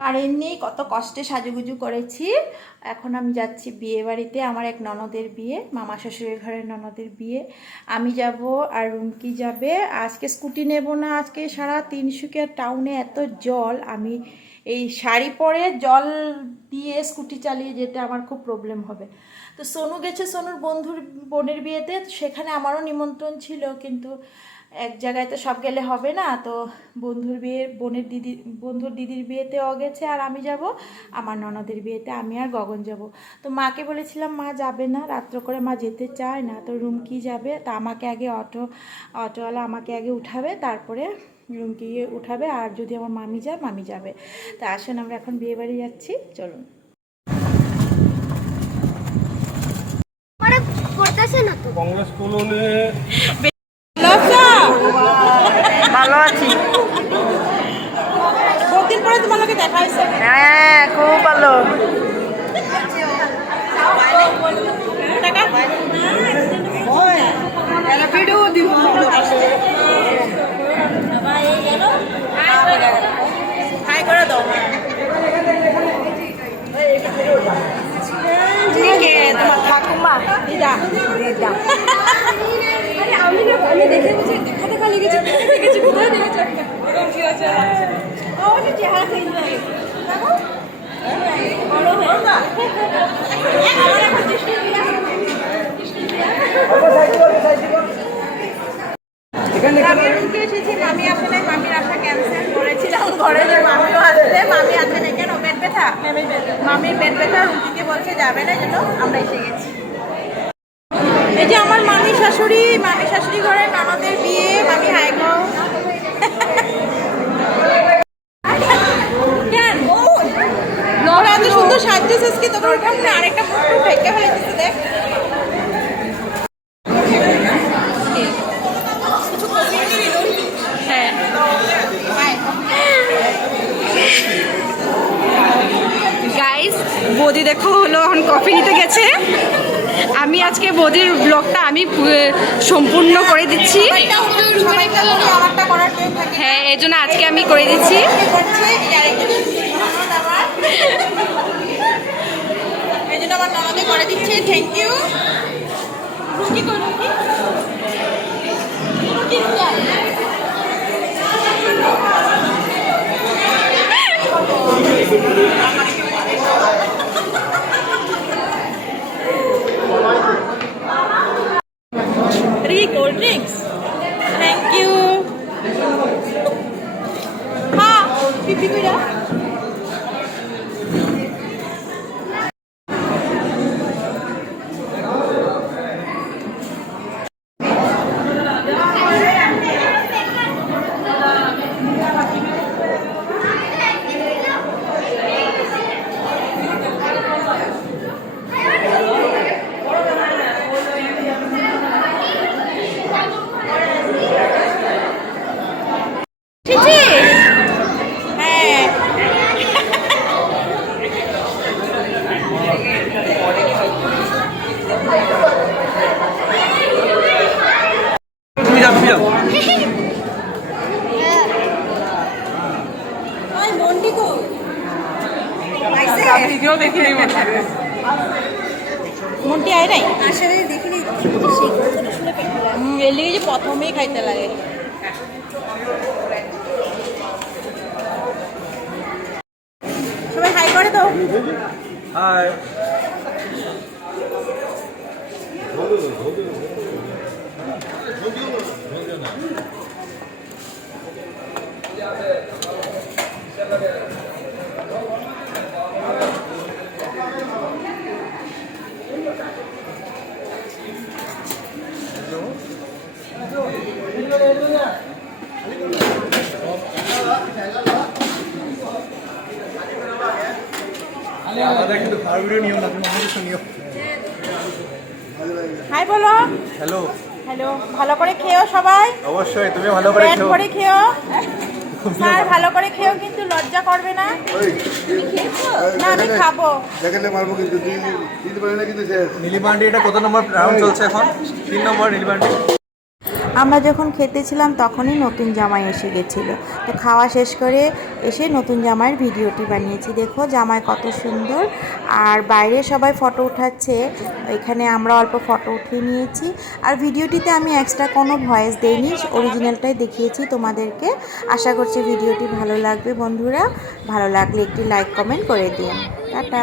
আর এমনি কত কষ্টে সাজুগুজু করেছি। এখন আমি যাচ্ছি বিয়ে বাড়িতে, আমার এক ননদের বিয়ে, মামা শ্বশুরের ঘরের ননদের বিয়ে। আমি যাব আর রুমকি যাবে। আজকে স্কুটি নেব না, আজকে সারা তিনশুকিয়া টাউনে এত জল। আমি এই শাড়ি পরে জল দিয়ে স্কুটি চালিয়ে যেতে আমার খুব প্রবলেম হবে। তো সোনু গেছে সোনুর বন্ধুর বোনের বিয়েতে, সেখানে আমারও নিমন্ত্রণ ছিল, কিন্তু এক জায়গায় তো সব গেলে হবে না। তো বন্ধুর বিয়ে বোনের দিদি বন্ধুর দিদির বিয়েতে ও গেছে আর আমি যাব। আমার ননদের বিয়েতে আমি আর গগন যাব। তো মাকে বলেছিলাম মা যাবে না রাত্র করে মা যেতে চায় না। তো রুমকি যাবে? তা আমাকে আগে অটো অটোওয়ালা আমাকে আগে উঠাবে তারপরে রুমকি উঠাবে। আর যদি আমার মামি যায় মামি যাবে। তা আসুন আমরা এখন বিয়ে বাড়ি যাচ্ছি। চলুন। কংগ্রেস কলোনি ভালো আছি বহুদিন দেখা হয়েছে হ্যাঁ খুব ভালো। তোমার ঠাকুমা? দিদা। দিদা। আমি না আমি দেখে বুঝে দেখা দেখা লেগেছে কোথায় দেখেছি আমি রুমকে এসেছি মামি আসে নাই মামির আসা ক্যান্সেল করেছিলাম। ঘরে যে মামিও আসবে মামি আসবে না কেন পেট ব্যথা? মামির পেট ব্যথা রুমকিকে বলছে যাবে না জন্য আমরা এসে গেছি। এই যে আমার মামি শাশুড়ি মামি শাশুড়ি ঘরে ননদের বিয়ে মামি হাই গো কেন ওরা এত সুন্দর সাজতেছিস কি তোর ওখানে আরেকটা মুখ ঢেকে ফেলেছিস দেখ। হ্যাঁ। বৌদি দেখো হলো এখন কফি নিতে গেছে। আমি আজকে বৌদির ব্লগটা আমি সম্পূর্ণ করে দিচ্ছি। হ্যাঁ এই জন্য আজকে আমি করে দিচ্ছি। মন্টি আয় নাই? আসলে দেখিনি। এর লিগে যে প্রথমেই খাইতে লাগে। সবাই হাই করে দাও হাই। হাই বলো হ্যালো হ্যালো ভালো করে খেও সবাই। অবশ্যই তুমি ভালো করে খেও করে খেও স্যার ভালো করে খেও কিন্তু লজ্জা করবে না। না আমি খাব। দেখালে মারবো কিন্তু দিতে পারে না কিন্তু শেষ নীলিমান্ডি এটা কত নম্বর রাউন্ড চলছে এখন? তিন নম্বর নীলিমান্ডি। আমরা যখন খেতেছিলাম তখনই নতুন জামাই এসে গেছিল। তো খাওয়া শেষ করে এসে নতুন জামাইয়ের ভিডিওটি বানিয়েছি। দেখো জামাই কত সুন্দর। আর বাইরে সবাই ফটো উঠাচ্ছে। এখানে আমরা অল্প ফটো উঠিয়ে নিয়েছি। আর ভিডিওটিতে আমি এক্সট্রা কোনো ভয়েস দেইনি অরিজিনালটাই দেখিয়েছি তোমাদেরকে। আশা করছি ভিডিওটি ভালো লাগবে বন্ধুরা। ভালো লাগলে একটি লাইক কমেন্ট করে দিন টাটা।